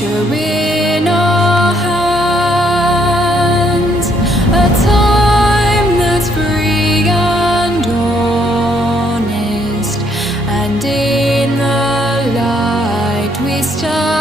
future in our hands, a time that's free and honest, and in the light we stand.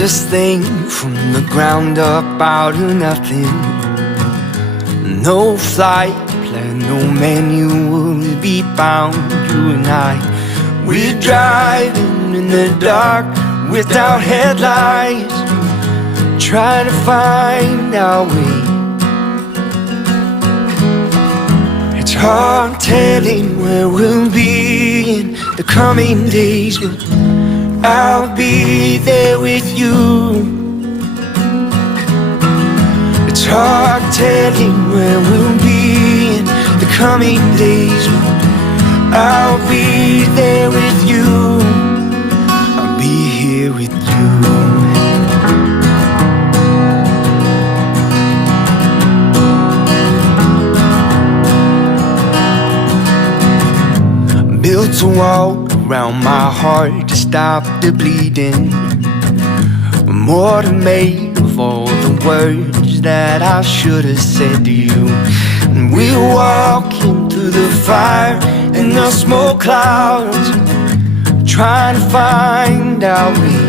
this thing from the ground up out of nothing. No flight plan, no manual to be found. You and I, we're driving in the dark without headlights, trying to find our way. It's hard telling where we'll be in the coming days, but I'll be there with you. It's hard telling where we'll be in the coming days, but I'll be there with you. I'll be here with you. Built a wall around my heart to stop the bleeding. More than made of all the words that I should have said to you. And we're walking through the fire and the smoke clouds, trying to find our way.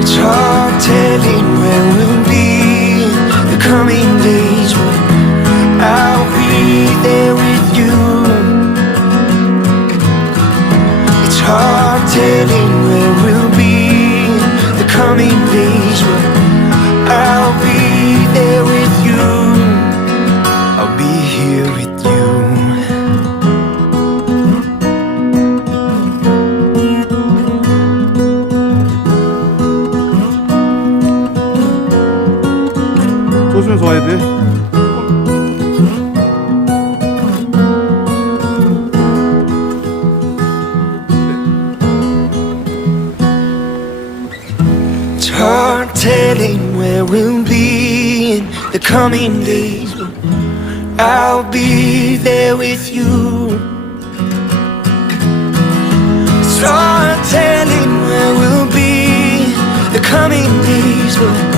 It's hard telling where we'll be in the coming days, but I'll be there with you. It's hard telling where we'll be in the coming days, but I'll be there with you. I'll be here with you. 쏘시면서 와야 돼. Hard telling where we'll be in the coming days, but I'll be there with you. It's hard telling where we'll be in the coming days, but